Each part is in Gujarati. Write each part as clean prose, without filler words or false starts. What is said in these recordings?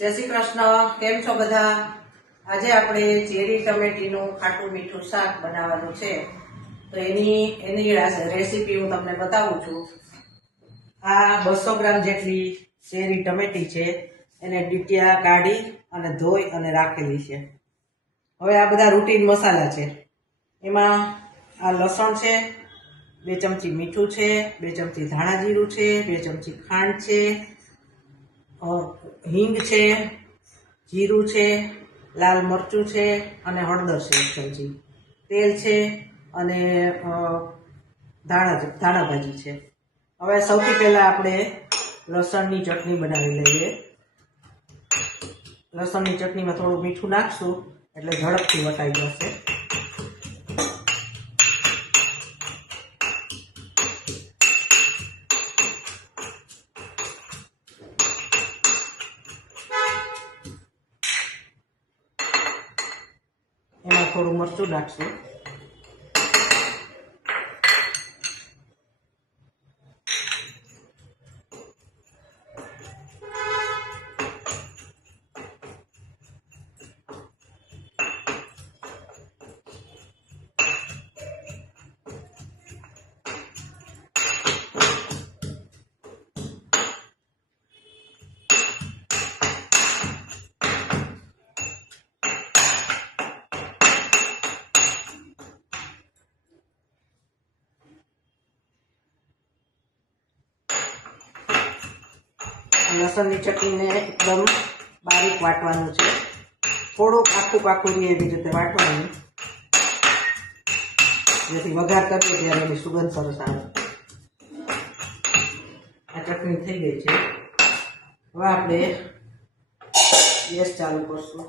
जय श्री कृष्ण। केम छो बधा? आज आपणे चेरी टमेटीनुं खाटું મીઠું શાક बनाववानुं छे। तो एनी रेसिपी हूँ तमने बतावुं छुं। आ 200 ग्राम जेटली चेरी टमेटी छे, एने डीटिया काढी अने धोई अने राखेली छे। हवे आ बधा रूटीन मसाला छे। एमां आ लसण छे, 2 चमची मीठुं छे, 2 चमची धाणा जीरुं छे, 2 चमची खांड छे, हींग छे, जीरुं छे, लाल मरचुं छे अने हळदर छे 1 चमची, तेल छे अने धाणा भाजी छे। हवे सौथी पहेला आपणे लसणनी चटणी बनावी लईए। लसणनी चटणीमां थोडुं मीठुं नाखशुं એટલે ઝડપથી વટાઈ જશે। એમાં થોડું મરચું નાખશું। लसणनी चटणीने एकदम बारीक वाटवानुं छे। थोड़ुंक आखुं पाखुं रहे एवी रीते वाटवानुं, जेथी वघार करीए त्यारे एनी सुगंध सरस आवे। आ चटणी थई गई छे। हवे आपणे गैस चालू करशुं।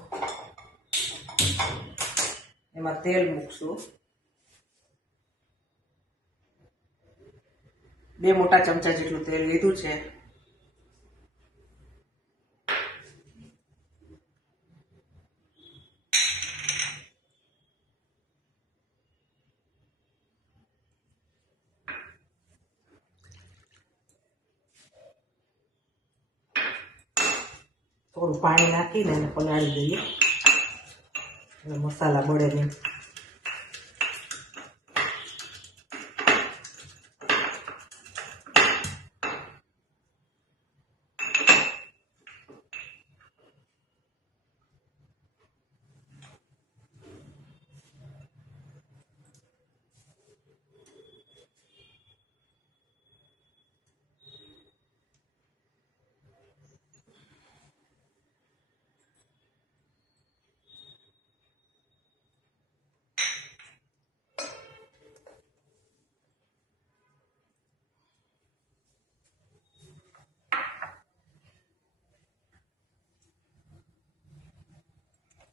एमां तेल मूकशुं। 2 मोटा चमचा जेटલું तेल લીધું છે। थोड़ું પાણી નાખીને એને પલાળી દઈએ એટલે મસાલા બળે નહીં।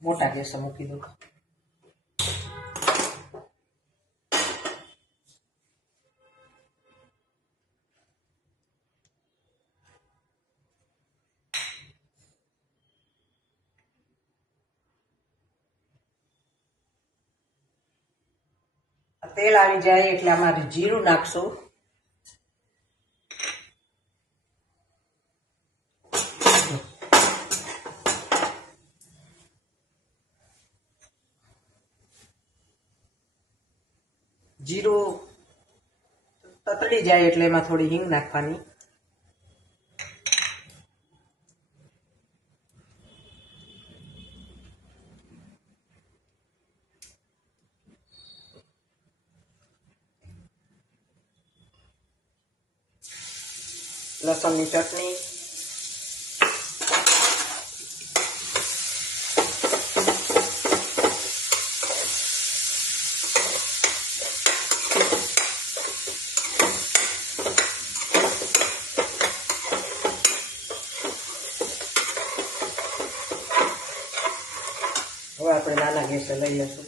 मोटा गैस मूकी दो। तेल આવી જાય એટલે આમાં જીરું નાખશું। जीरु ततड़ी जाए એટલે એમાં થોડી હિંગ નાખવાની। લસણની ચટણી, હવે આપણે નાના ગેસે લઈ લઈશું।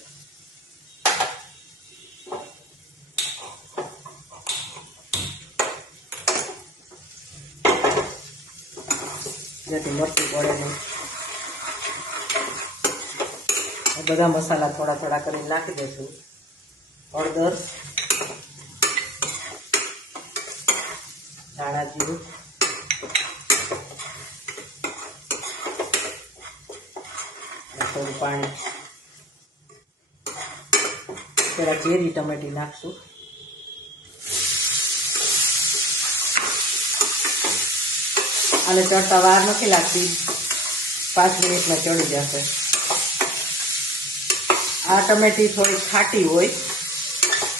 જેથી મરચું પડે નહીં। બધા મસાલા થોડા થોડા કરીને નાખી દઈશું। હળદર, ધાણા જીરું, થોડું પાણી. પેલા ચેરી ટમેટી નાખશું. અને ચડતા વાર નથી લાગતી, 5 મિનિટમાં ચડી જશે. આ ટમેટી થોડી ખાટી હોય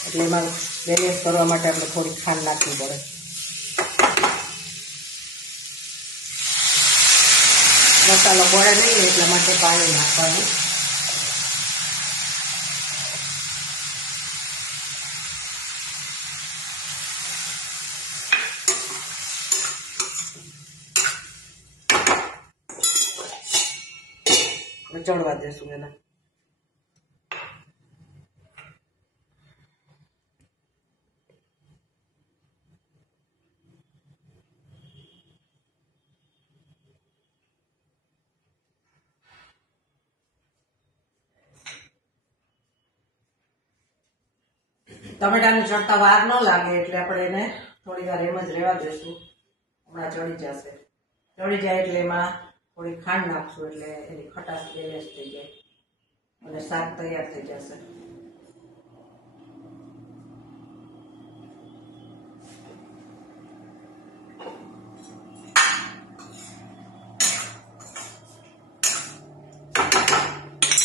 એટલે એમાં બેલેન્સ કરવા માટે આપણે થોડી ખાંડ નાખવી પડે. મસાલો પડે નહીં એટલા માટે પાણી નાખવાનું. ચડવા દેશું એને. ટમેટાને ચડતા વાર ન લાગે એટલે આપણે એને થોડી વાર એમ જ રહેવા દેશું. હમણાં ચડી જશે. ચડી જાય એટલે એમાં થોડી ખાંડ નાખશું એટલે એની ખટાશ બેલેન્સ થઈ જાય અને શાક તૈયાર થઈ જશે.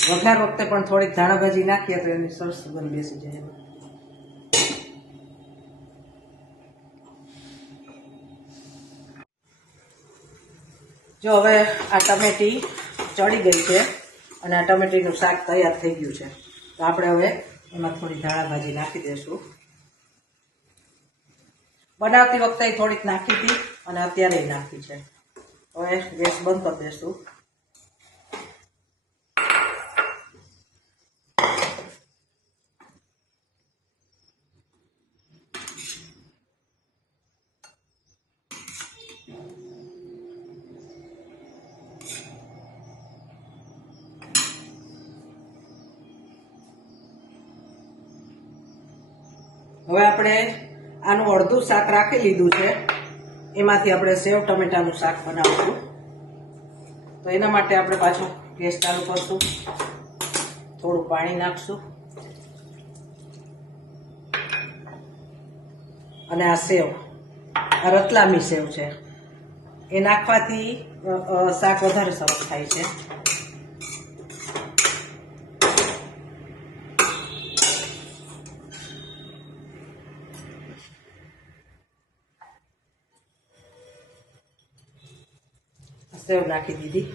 વઘાર વખતે પણ થોડીક ધાણા ભાજી નાખીએ તો એની સરસ સુગંધ બેસી જાય. જો હવે આ ટમેટી ચડી ગઈ છે અને આ ટમેટીનું શાક તૈયાર થઈ ગયું છે. તો આપણે હવે એમાં થોડી ધાણા ભાજી નાખી દઈશું. બનાવતી વખતે થોડીક નાખી હતી અને અત્યારે નાખી છે. હવે ગેસ બંધ કરી દઈશું. હવે આપણે આનું અડધું શાક રાખી લીધું છે. એમાંથી આપણે સેવ ટમેટાનું શાક બનાવશું. તો એના માટે આપણે પાછું ગેસ ચાલુ કરશું. થોડું પાણી નાખશું અને આ સેવ, આ રતલામી સેવ છે, એ નાખવાથી શાક વધારે સરસ થાય છે. સેવ નાખી દીધી.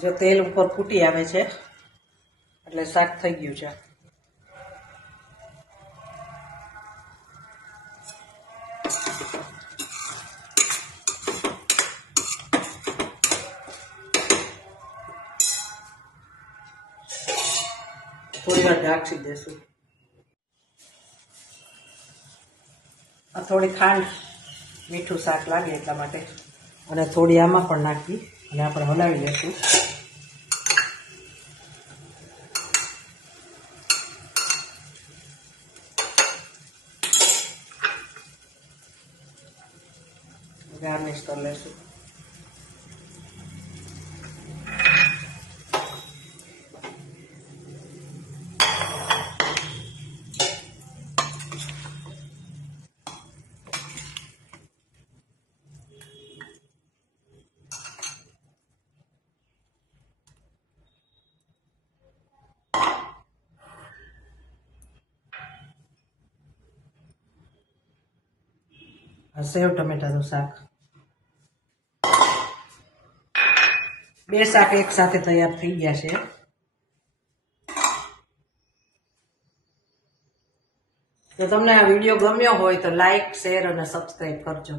જો તેલ ઉપર ફૂટી આવે છે એટલે શાક થઈ ગયું છે. થોડી વાર ઢાંકી દેશું. આ થોડી ખાંડ મીઠું શાક લાગે એટલા માટે અને થોડી આમાં પણ નાખી અને આપણે હલાવી લઈશું. ગાર્નિશ કરી લઈશું. આ સેવ ટમેટાનું શાક, 2 શાક એક સાથે તૈયાર થઈ ગયા છે. તો તમને આ વિડીયો ગમ્યો હોય તો લાઈક, શેર અને સબસ્ક્રાઈબ કરજો.